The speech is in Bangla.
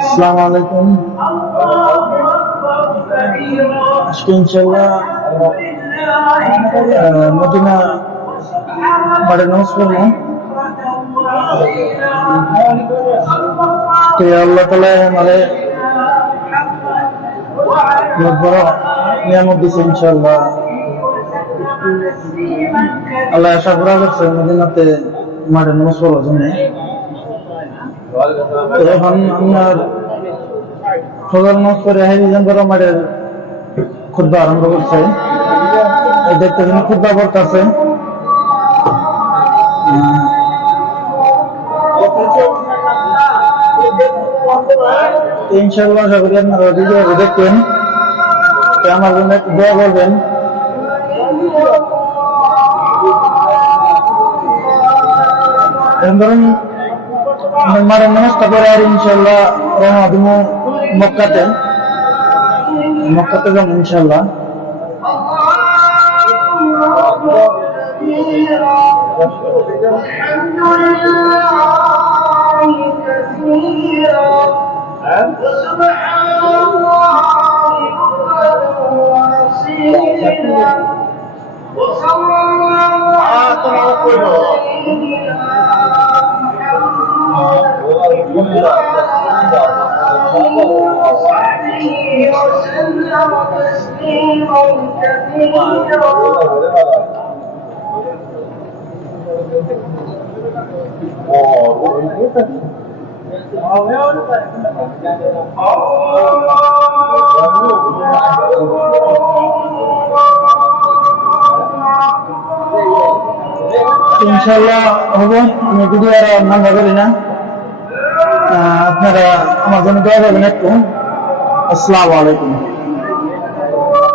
আসসালামু আলাইকুম। আজকে ইনশাল্লাহ মদিনা বাড়ি নামাজ পড়বো। তো আল্লাহ তাআলা আমারে বহুত বড় নিয়ামত দিয়েছে ইনশাল্লাহ। আল্লাহ আশা করা করছে মদিনাতে মাঠে নামাজ পড়ার জন্য। তো এখন আপনার ফজর নামাজ পড়ে হাইজান বড় মাঠের খুতবা আরম্ভ করছে। দেখতে খুতবা পড়তেছে। ইনশাআল্লাহ আশা করি আপনারা ভিডিও দেখবেন। আমার জন্য একটু দোয়া করবেন। ধরুন মারে নামাজটা পরে আর ইনশাআল্লাহ রওনা দিব মক্কাতে যাব ইনশাআল্লাহ। ইনশাআল্লাহ হবে। আমি ভিডিও আর নাম্বা করি না, আপনারা আমার জন্য দোয়া করবেন একটু। আসসালামু আলাইকুম।